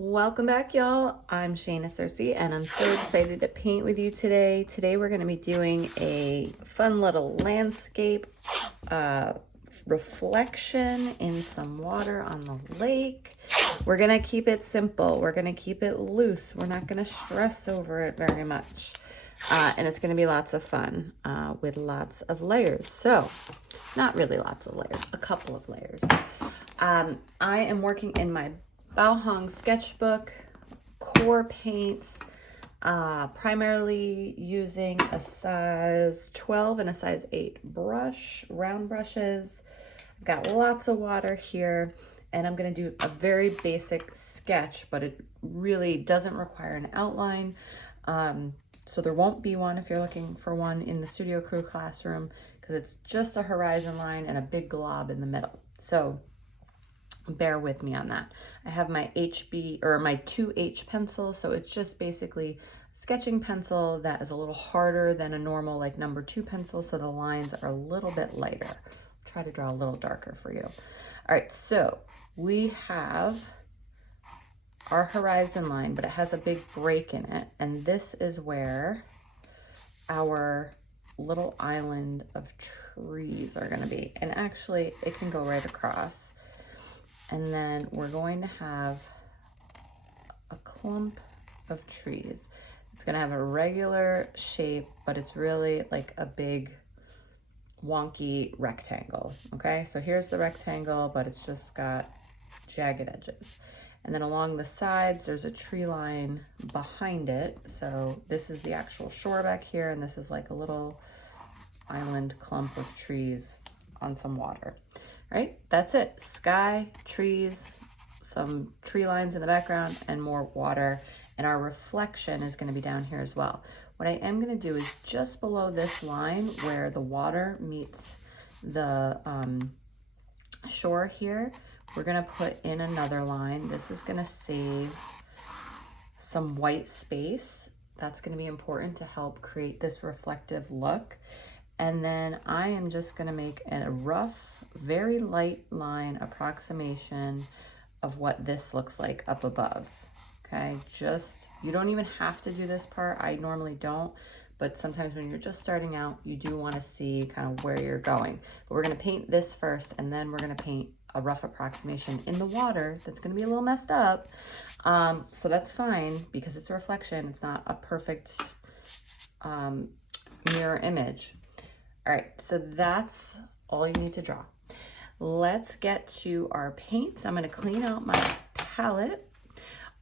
Welcome back, y'all. I'm Shayna Cersei, and I'm so excited to paint with you today. Today we're going to be doing a fun little landscape reflection in some water on the lake. We're going to keep it simple. We're going to keep it loose. We're not going to stress over it very much. And it's going to be lots of fun with lots of layers. So, not really lots of layers, a couple of layers. I am working in my Bauhung sketchbook, core paints, primarily using a size 12 and a size 8 brush, round brushes. I've got lots of water here, and I'm going to do a very basic sketch, but it really doesn't require an outline. So there won't be one if you're looking for one in the Studio Crew classroom, because it's just a horizon line and a big glob in the middle. So bear with me on that. I have my HB or my 2H pencil, so it's just basically a sketching pencil that is a little harder than a normal like number 2 pencil, so the lines are a little bit lighter. I'll try to draw a little darker for you. All right, so we have our horizon line, but it has a big break in it, and this is where our little island of trees are going to be. And actually, it can go right across. And then we're going to have a clump of trees. It's going to have a regular shape, but it's really like a big wonky rectangle. Okay, so here's the rectangle, but it's just got jagged edges. And then along the sides, there's a tree line behind it. So this is the actual shore back here, and this is like a little island clump of trees on some water. Right, that's it. Sky, trees, some tree lines in the background, and more water. And our reflection is going to be down here as well. What I am going to do is just below this line where the water meets the shore here, we're going to put in another line. This is going to save some white space. That's going to be important to help create this reflective look. And then I am just going to make a rough, very light line approximation of what this looks like up above. Okay, you don't even have to do this part. I normally don't, but sometimes when you're just starting out, you do want to see kind of where you're going. But we're going to paint this first, and then we're going to paint a rough approximation in the water that's going to be a little messed up. So that's fine because it's a reflection. It's not a perfect mirror image. All right, so that's all you need to draw. Let's get to our paints. I'm going to clean out my palette.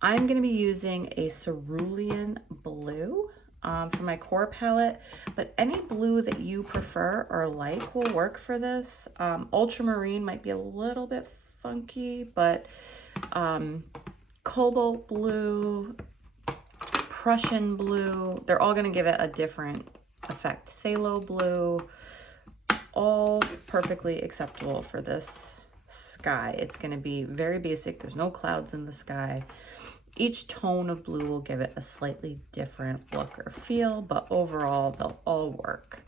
I'm going to be using a Cerulean Blue for my core palette, but any blue that you prefer or like will work for this. Ultramarine might be a little bit funky, but cobalt blue, Prussian blue, they're all going to give it a different effect. Phthalo blue, all perfectly acceptable for this sky. It's going to be very basic. There's no clouds in the sky. Each tone of blue will give it a slightly different look or feel, but overall they'll all work.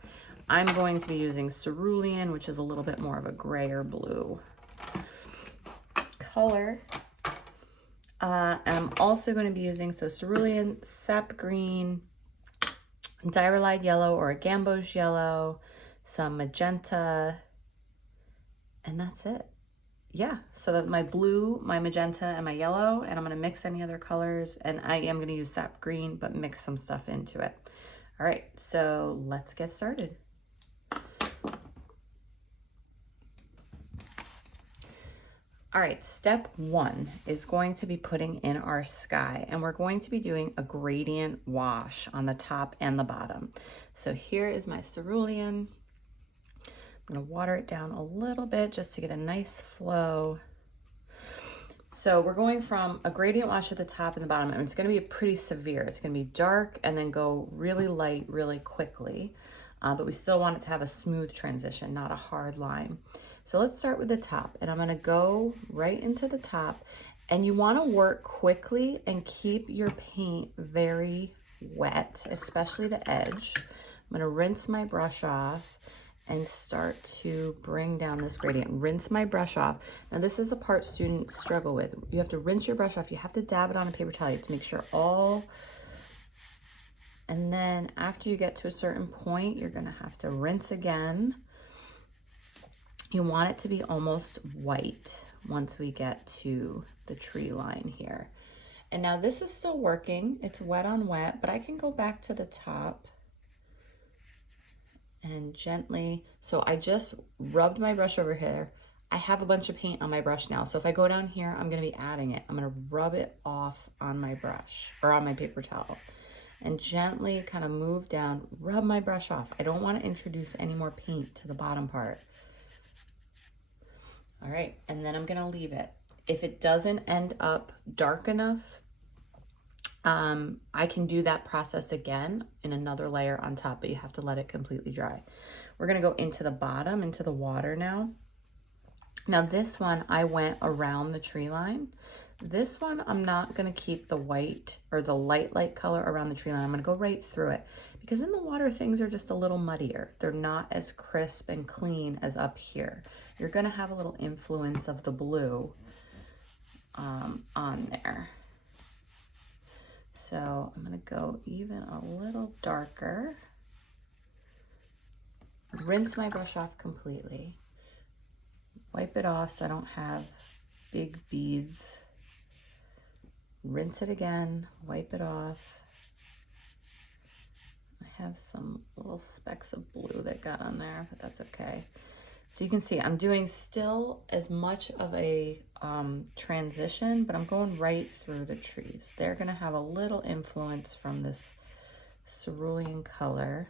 I'm going to be using Cerulean, which is a little bit more of a grayer blue color. And I'm also going to be using Cerulean, Sap Green, Diarylide Yellow or a Gamboge Yellow, some magenta, and that's it. Yeah, so that my blue, my magenta, and my yellow, and I'm going to mix any other colors, and I am going to use Sap Green, but mix some stuff into it. All right, so let's get started. All right, step 1 is going to be putting in our sky, and we're going to be doing a gradient wash on the top and the bottom. So here is my Cerulean. I'm going to water it down a little bit just to get a nice flow. So we're going from a gradient wash at the top and the bottom, and it's going to be pretty severe. It's going to be dark and then go really light really quickly, but we still want it to have a smooth transition, not a hard line. So let's start with the top, and I'm going to go right into the top, and you want to work quickly and keep your paint very wet, especially the edge. I'm going to rinse my brush off and start to bring down this gradient. Rinse my brush off. Now this is a part students struggle with. You have to rinse your brush off. You have to dab it on a paper towel. You have to make sure all, and then after you get to a certain point, you're gonna have to rinse again. You want it to be almost white once we get to the tree line here. And now this is still working. It's wet on wet, but I can go back to the top and gently, so I just rubbed my brush over here. I have a bunch of paint on my brush now. So if I go down here, I'm gonna be adding it. I'm gonna rub it off on my brush or on my paper towel and gently kind of move down, rub my brush off. I don't wanna introduce any more paint to the bottom part. All right, and then I'm gonna leave it. If it doesn't end up dark enough, I can do that process again in another layer on top, but you have to let it completely dry. We're gonna go into the bottom, into the water now. Now this one, I went around the tree line. This one, I'm not gonna keep the white or the light color around the tree line. I'm gonna go right through it because in the water, things are just a little muddier. They're not as crisp and clean as up here. You're gonna have a little influence of the blue on there. So I'm gonna go even a little darker. Rinse my brush off completely. Wipe it off so I don't have big beads. Rinse it again, wipe it off. I have some little specks of blue that got on there, but that's okay. So you can see I'm doing still as much of a transition, but I'm going right through the trees. They're gonna have a little influence from this cerulean color.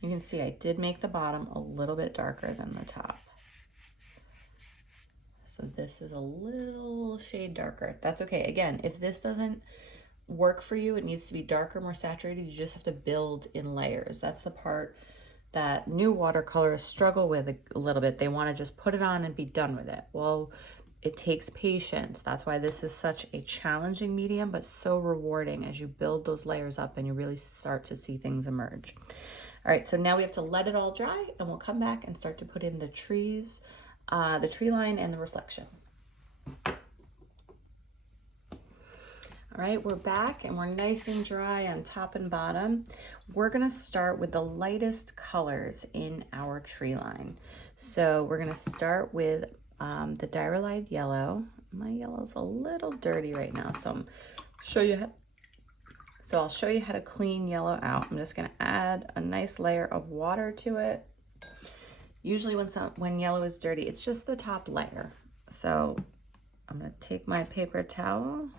You can see I did make the bottom a little bit darker than the top. So this is a little shade darker. That's okay. Again, if this doesn't work for you, it needs to be darker, more saturated. You just have to build in layers. That's the part that new watercolorists struggle with a little bit. They want to just put it on and be done with it. Well, it takes patience. That's why this is such a challenging medium, but so rewarding as you build those layers up and you really start to see things emerge. All right, so now we have to let it all dry and we'll come back and start to put in the trees, the tree line and the reflection. All right, we're back and we're nice and dry on top and bottom. We're gonna start with the lightest colors in our tree line. So we're gonna start with the Diarylide Yellow. My yellow's a little dirty right now, so I'll show you how to clean yellow out. I'm just gonna add a nice layer of water to it. Usually when yellow is dirty, it's just the top layer. So I'm gonna take my paper towel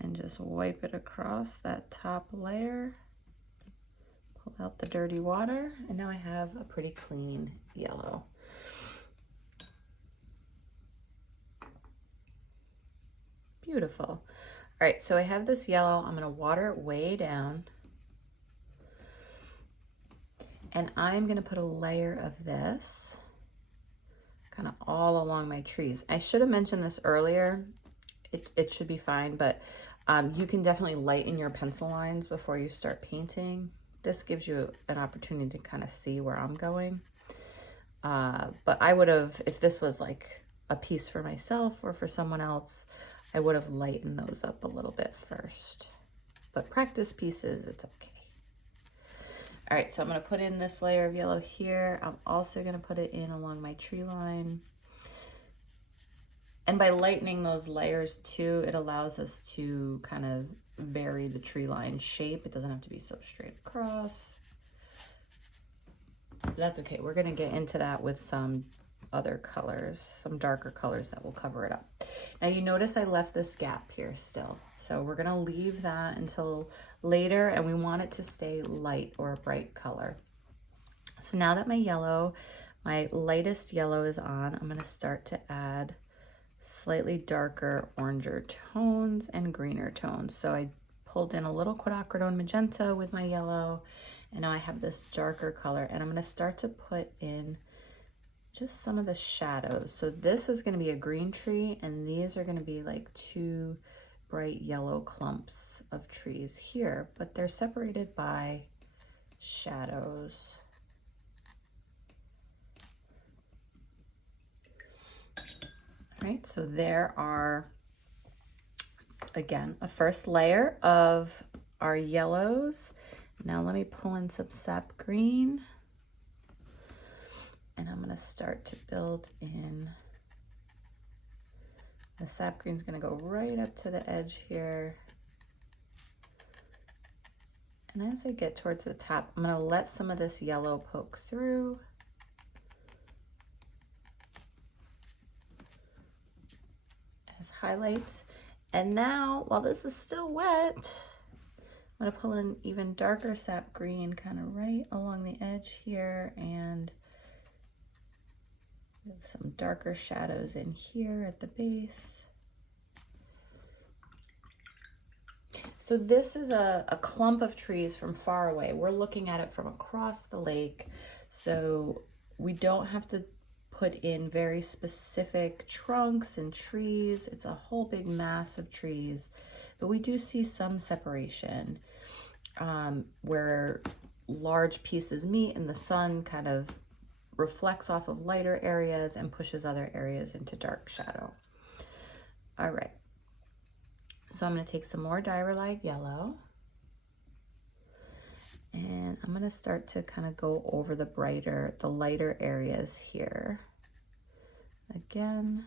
and just wipe it across that top layer. Pull out the dirty water, and now I have a pretty clean yellow. Beautiful. All right, so I have this yellow. I'm gonna water it way down. And I'm gonna put a layer of this kind of all along my trees. I should have mentioned this earlier. It should be fine, but you can definitely lighten your pencil lines before you start painting. This gives you an opportunity to kind of see where I'm going. But I would have, if this was like a piece for myself or for someone else, I would have lightened those up a little bit first. But practice pieces, it's okay. All right, so I'm gonna put in this layer of yellow here. I'm also gonna put it in along my tree line. And by lightening those layers too, it allows us to kind of vary the tree line shape. It doesn't have to be so straight across. But that's okay. We're gonna get into that with some other colors, some darker colors that will cover it up. Now you notice I left this gap here still. So we're gonna leave that until later, and we want it to stay light or a bright color. So now that my lightest yellow is on, I'm gonna start to add slightly darker oranger tones and greener tones. So I pulled in a little Quinacridone Magenta with my yellow, and now I have this darker color, and I'm gonna start to put in just some of the shadows. So this is gonna be a green tree, and these are gonna be like two bright yellow clumps of trees here, but they're separated by shadows. All right, so there are, again, a first layer of our yellows. Now let me pull in some sap green, and I'm gonna start to build in. The sap green's gonna go right up to the edge here. And as I get towards the top, I'm gonna let some of this yellow poke through. As highlights. And now, while this is still wet, I'm gonna pull in even darker sap green kind of right along the edge here, and some darker shadows in here at the base. So this is a clump of trees from far away. We're looking at it from across the lake, so we don't have to put in very specific trunks and trees. It's a whole big mass of trees, but we do see some separation where large pieces meet and the sun kind of reflects off of lighter areas and pushes other areas into dark shadow. All right, so I'm going to take some more Diarylide Yellow, and I'm going to start to kind of go over the lighter areas here. Again,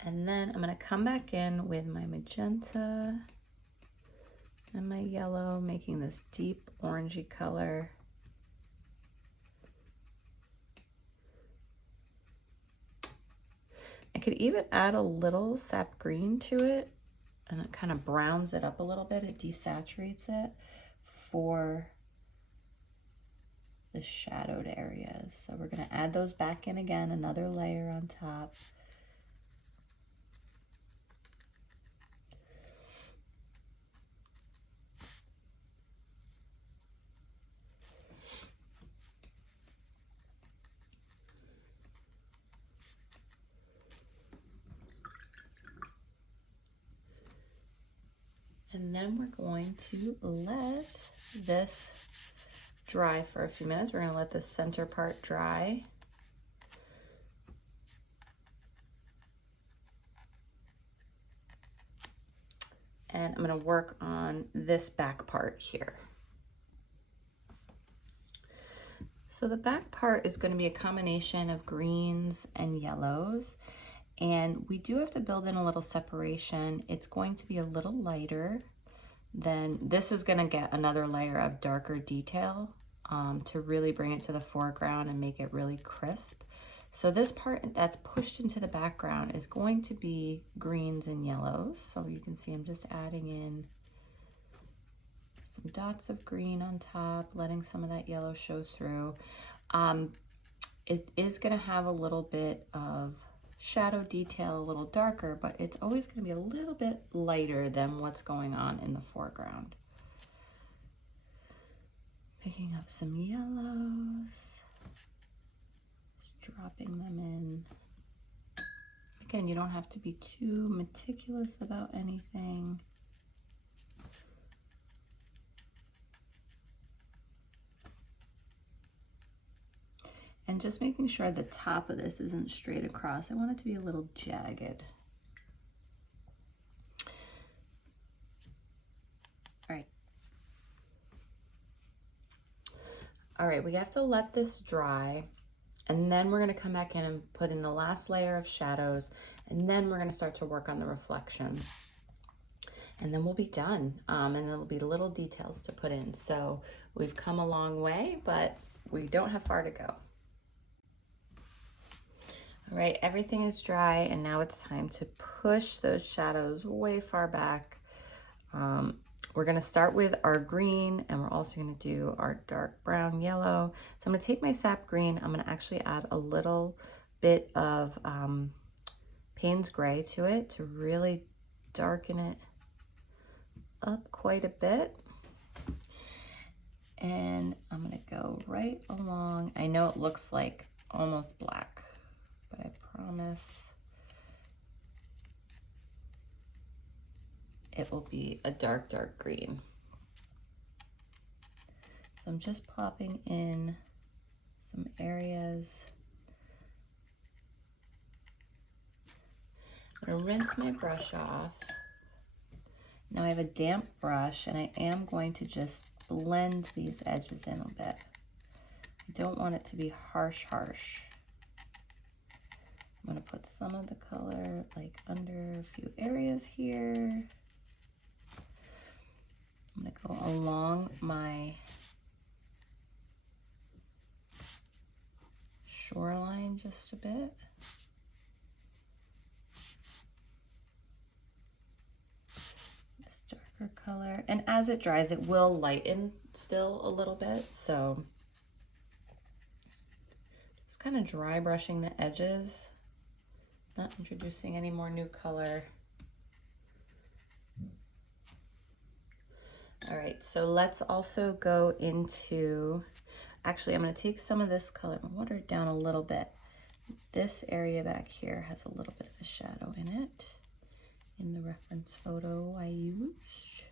and then I'm going to come back in with my magenta and my yellow, making this deep orangey color. I could even add a little sap green to it, and it kind of browns it up a little bit. It desaturates it for the shadowed areas. So we're going to add those back in again, another layer on top. And then we're going to let this dry for a few minutes. We're going to let the center part dry. And I'm going to work on this back part here. So the back part is going to be a combination of greens and yellows. And we do have to build in a little separation. It's going to be a little lighter. Then this is going to get another layer of darker detail to really bring it to the foreground and make it really crisp. So this part that's pushed into the background is going to be greens and yellows. So you can see I'm just adding in some dots of green on top, letting some of that yellow show through. It is going to have a little bit of shadow detail, a little darker, but it's always going to be a little bit lighter than what's going on in the foreground. Picking up some yellows, just dropping them in. Again, you don't have to be too meticulous about anything. And just making sure the top of this isn't straight across. I want it to be a little jagged. All right, we have to let this dry, and then we're going to come back in and put in the last layer of shadows, and then we're going to start to work on the reflection. And then we'll be done, and there'll be little details to put in. So we've come a long way, but we don't have far to go. All right, everything is dry, and now it's time to push those shadows way far back. We're going to start with our green, and we're also going to do our dark brown yellow. So I'm going to take my sap green. I'm going to actually add a little bit of Paynes gray to it to really darken it up quite a bit. And I'm going to go right along. I know it looks like almost black, but I promise it will be a dark, dark green. So I'm just popping in some areas. I'm gonna rinse my brush off. Now I have a damp brush and I am going to just blend these edges in a bit. I don't want it to be harsh, harsh. I'm gonna put some of the color like under a few areas here. I'm gonna go along my shoreline just a bit. This darker color, and as it dries, it will lighten still a little bit, so just kind of dry brushing the edges, not introducing any more new color. All right, so let's also go into, actually I'm going to take some of this color and water it down a little bit. This area back here has a little bit of a shadow in it, in the reference photo I used.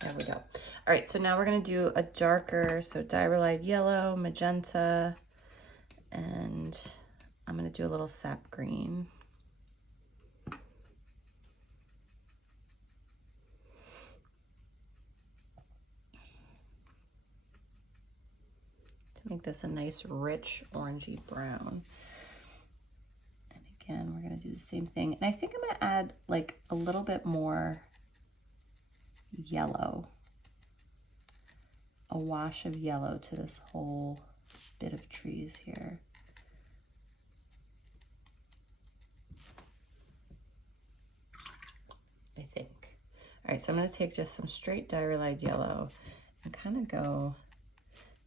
There we go. All right, so now we're going to do a darker, so Diarylide Yellow, Magenta, and I'm going to do a little Sap Green. Make this a nice rich orangey brown. And again, we're going to do the same thing. And I think I'm going to add like a little bit more yellow, a wash of yellow to this whole bit of trees here. I think. All right, so I'm going to take just some straight Diarylide Yellow and kind of go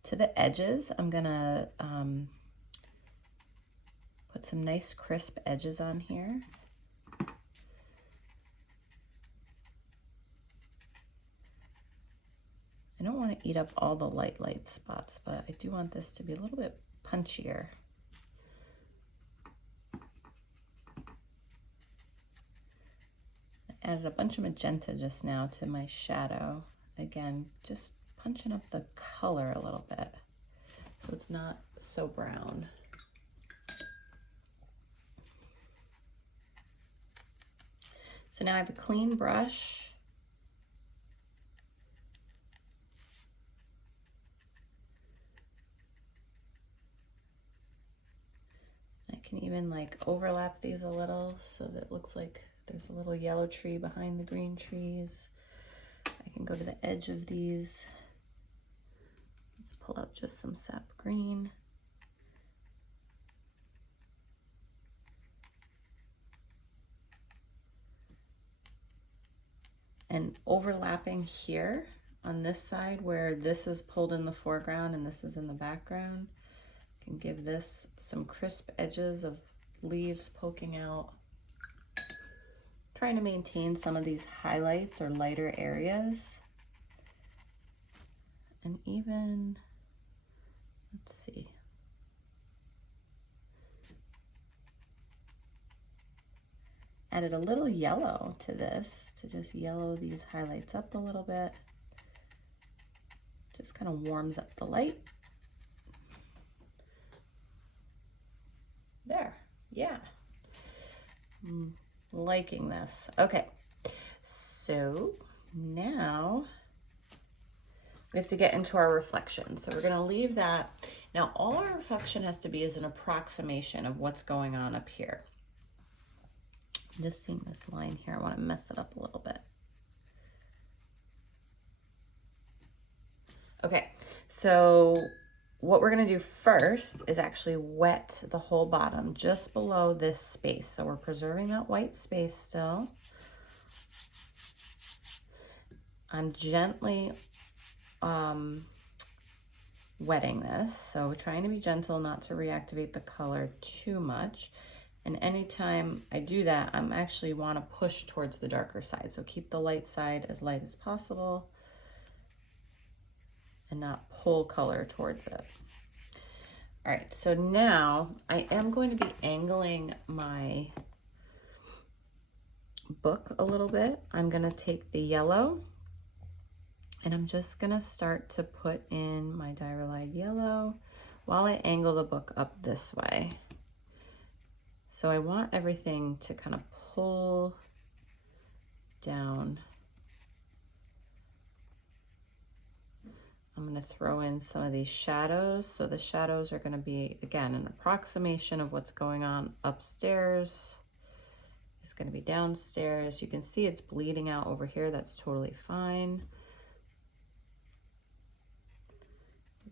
to the edges. I'm gonna put some nice crisp edges on here. I don't want to eat up all the light spots, but I do want this to be a little bit punchier. I added a bunch of magenta just now to my shadow. Again, just punching up the color a little bit so it's not so brown. So now I have a clean brush. I can even like overlap these a little so that it looks like there's a little yellow tree behind the green trees. I can go to the edge of these. Let's pull out just some Sap Green. And overlapping here on this side where this is pulled in the foreground and this is in the background, I can give this some crisp edges of leaves poking out. Trying to maintain some of these highlights or lighter areas. And even, let's see. Added a little yellow to this to just yellow these highlights up a little bit. Just kind of warms up the light. There, yeah. Liking this. Okay, so now we have to get into our reflection. So we're gonna leave that. Now all our reflection has to be is an approximation of what's going on up here. I'm just seeing this line here. I wanna mess it up a little bit. Okay, so what we're gonna do first is actually wet the whole bottom just below this space. So we're preserving that white space still. I'm gently wetting this. So we're trying to be gentle, not to reactivate the color too much. And anytime I do that, I'm actually wanna push towards the darker side. So keep the light side as light as possible. and not pull color towards it. All right, so now I am going to be angling my book a little bit. I'm gonna take the yellow and I'm just gonna start to put in my Diarylide Yellow while I angle the book up this way. So I want everything to kind of pull down. I'm going to throw in some of these shadows. So the shadows are going to be, again, an approximation of what's going on upstairs. It's going to be downstairs. You can see it's bleeding out over here. That's totally fine.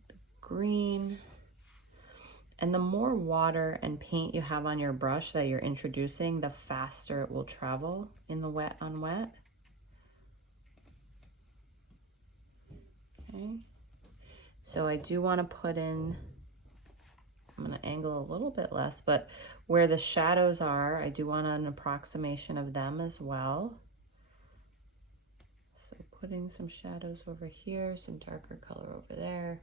The green. And the more water and paint you have on your brush that you're introducing, the faster it will travel in the wet on wet. Okay. So I do want to put in, I'm going to angle a little bit less, but where the shadows are, I do want an approximation of them as well. So putting some shadows over here, some darker color over there.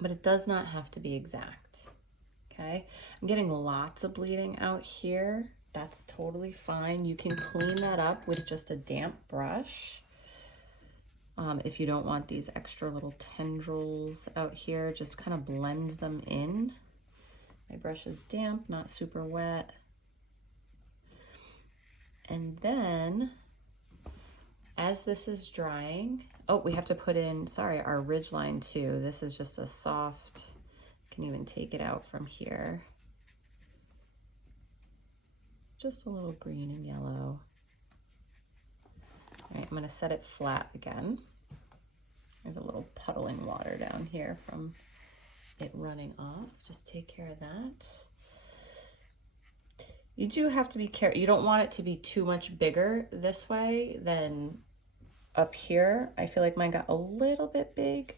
But it does not have to be exact. Okay, I'm getting lots of bleeding out here. That's totally fine. You can clean that up with just a damp brush. If you don't want these extra little tendrils out here, just kind of blend them in. My brush is damp, not super wet. And then, as this is drying, oh, we have to put in, sorry, our ridge line too. This is just a soft, you can even take it out from here. Just a little green and yellow. All right, I'm gonna set it flat again. I have a little puddling water down here from it running off. Just take care of that. You do have to be careful. You don't want it to be too much bigger this way than up here. I feel like mine got a little bit big,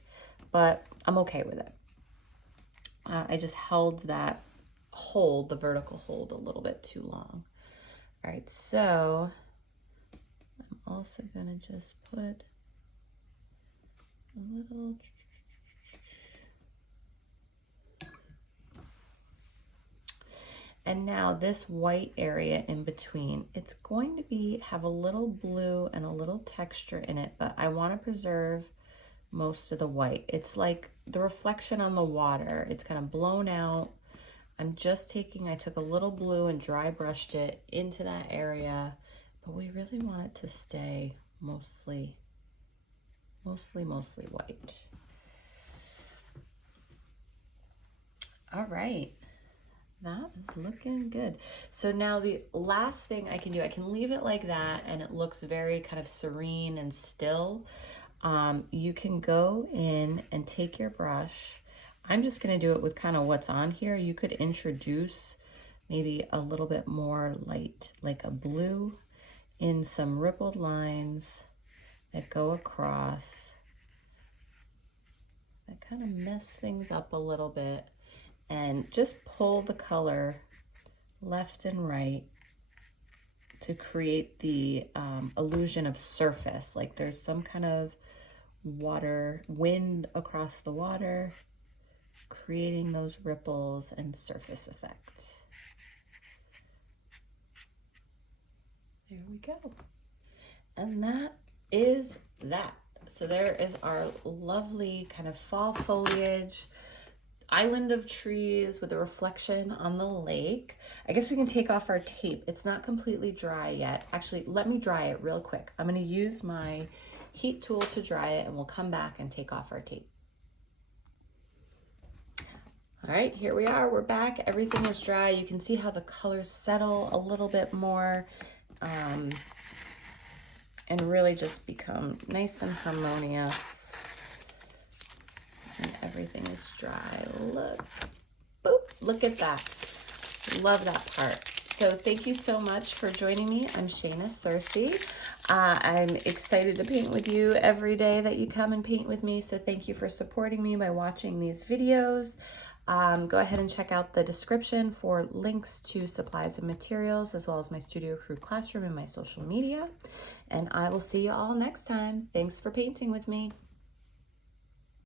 but I'm okay with it. I just held that hold, the vertical hold, a little bit too long. All right, so I'm also gonna just put a little, and now this white area in between, it's going to have a little blue and a little texture in it, but I want to preserve most of the white. It's like the reflection on the water. It's kind of blown out. I'm just taking, I took a little blue and dry brushed it into that area, but we really want it to stay mostly white. All right, that is looking good. So now the last thing I can do, I can leave it like that and it looks very kind of serene and still. You can go in and take your brush. I'm just going to do it with kind of what's on here. You could introduce maybe a little bit more light, like a blue, in some rippled lines that go across, that kind of mess things up a little bit, and just pull the color left and right to create the illusion of surface, like there's some kind of wind across the water, creating those ripples and surface effects. There we go. And that is that. So there is our lovely kind of fall foliage, island of trees with a reflection on the lake. I guess we can take off our tape. It's not completely dry yet. Actually, let me dry it real quick. I'm going to use my heat tool to dry it and we'll come back and take off our tape. All right, here we are, we're back. Everything is dry. You can see how the colors settle a little bit more and really just become nice and harmonious. And everything is dry. Look, boop, look at that. Love that part. So thank you so much for joining me. I'm Shayna Cersei. I'm excited to paint with you every day that you come and paint with me. So thank you for supporting me by watching these videos. Go ahead and check out the description for links to supplies and materials, as well as my Studio Crew classroom and my social media. And I will see you all next time. Thanks for painting with me.